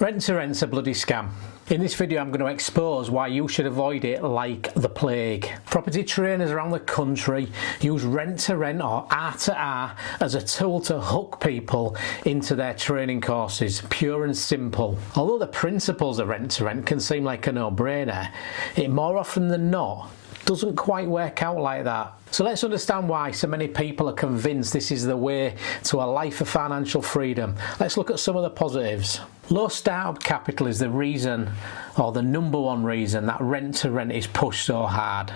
Rent to rent's a bloody scam. In this video I'm going to expose why you should avoid it like the plague. Property trainers around the country use rent to rent or R to R as a tool to hook people into their training courses, pure and simple. Although the principles of rent to rent can seem like a no-brainer, it more often than not doesn't quite work out like that. So let's understand why so many people are convinced this is the way to a life of financial freedom. Let's look at some of the positives. Low startup capital is the reason, or the number one reason, that rent to rent is pushed so hard.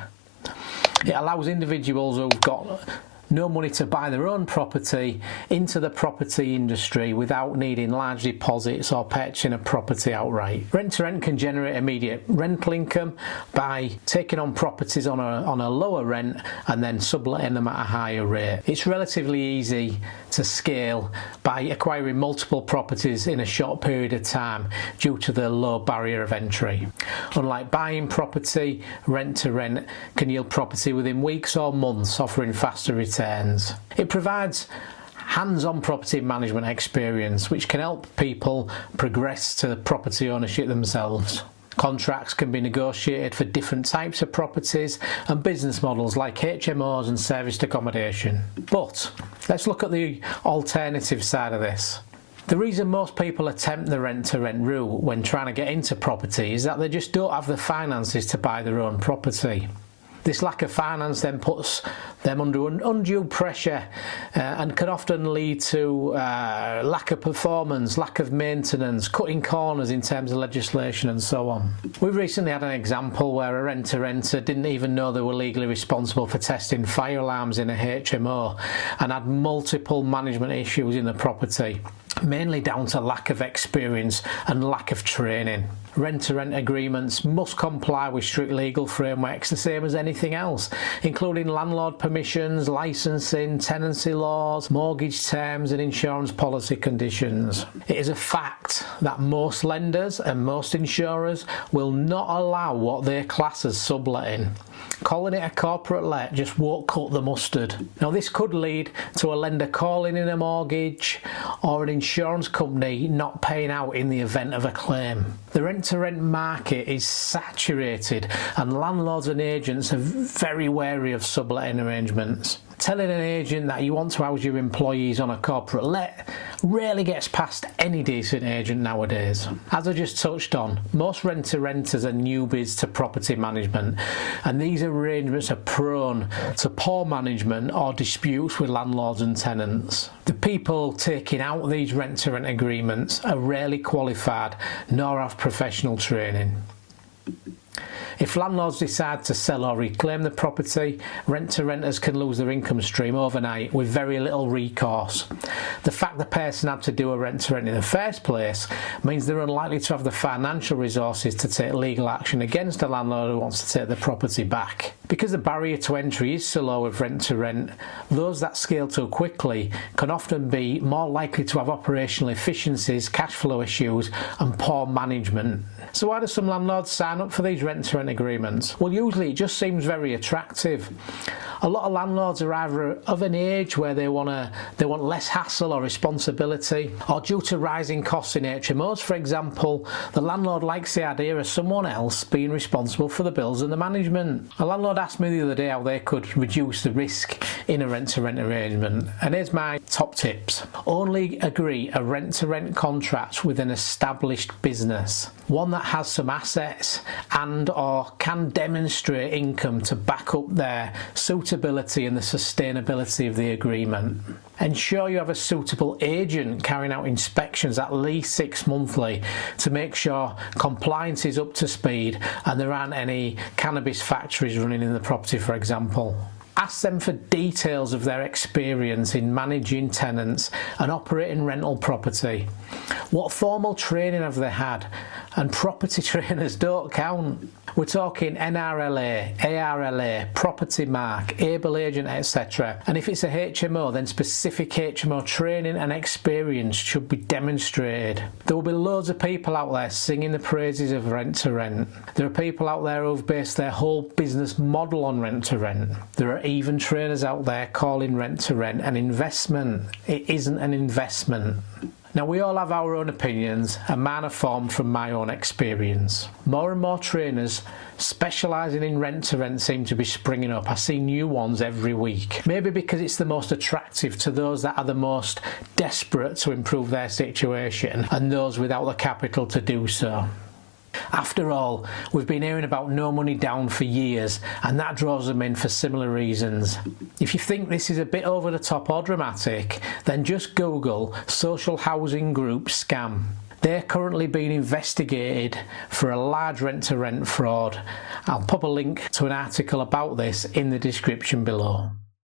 It allows individuals who've got no money to buy their own property into the property industry without needing large deposits or purchasing a property outright. Rent to rent can generate immediate rental income by taking on properties on a lower rent and then subletting them at a higher rate. It's relatively easy to scale by acquiring multiple properties in a short period of time due to the low barrier of entry. Unlike buying property, rent to rent can yield property within weeks or months, offering faster returns. It provides hands-on property management experience which can help people progress to property ownership themselves. Contracts can be negotiated for different types of properties and business models like HMOs and serviced accommodation. But let's look at the alternative side of this. The reason most people attempt the rent-to-rent route when trying to get into property is that they just don't have the finances to buy their own property. This lack of finance then puts them under undue pressure and can often lead to lack of performance, lack of maintenance, cutting corners in terms of legislation and so on. We've recently had an example where a renter didn't even know they were legally responsible for testing fire alarms in a HMO and had multiple management issues in the property, mainly down to lack of experience and lack of training. Rent-to-rent agreements must comply with strict legal frameworks, the same as anything else, including landlord permissions, licensing, tenancy laws, mortgage terms and insurance policy conditions. It is a fact that most lenders and most insurers will not allow what they class as subletting. Calling it a corporate let just won't cut the mustard. Now this could lead to a lender calling in a mortgage or an insurance company not paying out in the event of a claim. The rent-to-rent market is saturated and landlords and agents are very wary of subletting arrangements. Telling an agent that you want to house your employees on a corporate let rarely gets past any decent agent nowadays. As I just touched on, most rent-to-renters are newbies to property management, and these arrangements are prone to poor management or disputes with landlords and tenants. The people taking out these rent-to-rent agreements are rarely qualified nor have professional training. If landlords decide to sell or reclaim the property, rent-to-renters can lose their income stream overnight with very little recourse. The fact the person had to do a rent-to-rent in the first place means they're unlikely to have the financial resources to take legal action against a landlord who wants to take the property back. Because the barrier to entry is so low with rent-to-rent, those that scale too quickly can often be more likely to have operational efficiencies, cash flow issues and poor management. So why do some landlords sign up for these rent-to-rent agreements? Well, usually it just seems very attractive. A lot of landlords are either of an age where they want less hassle or responsibility, or due to rising costs in HMOs, for example, the landlord likes the idea of someone else being responsible for the bills and the management. A landlord asked me the other day how they could reduce the risk in a rent-to-rent arrangement, and here's my top tips. Only agree a rent-to-rent contract with an established business, one that has some assets and or can demonstrate income to back up their suitability and the sustainability of the agreement. Ensure you have a suitable agent carrying out inspections at least 6 monthly to make sure compliance is up to speed and there aren't any cannabis factories running in the property, for example. Ask them for details of their experience in managing tenants and operating rental property. What formal training have they had? And property trainers don't count. We're talking NRLA, ARLA, Property Mark, Able Agent, etc. And if it's a HMO, then specific HMO training and experience should be demonstrated. There will be loads of people out there singing the praises of rent-to-rent. There are people out there who've based their whole business model on rent-to-rent. There are even trainers out there calling rent-to-rent an investment. It isn't an investment. Now, we all have our own opinions, and mine are formed from my own experience. More and more trainers specialising in rent-to-rent seem to be springing up. I see new ones every week. Maybe because it's the most attractive to those that are the most desperate to improve their situation and those without the capital to do so. After all, we've been hearing about no money down for years, and that draws them in for similar reasons. If you think this is a bit over the top or dramatic, then just Google social housing group scam. They're currently being investigated for a large rent-to-rent fraud. I'll pop a link to an article about this in the description below.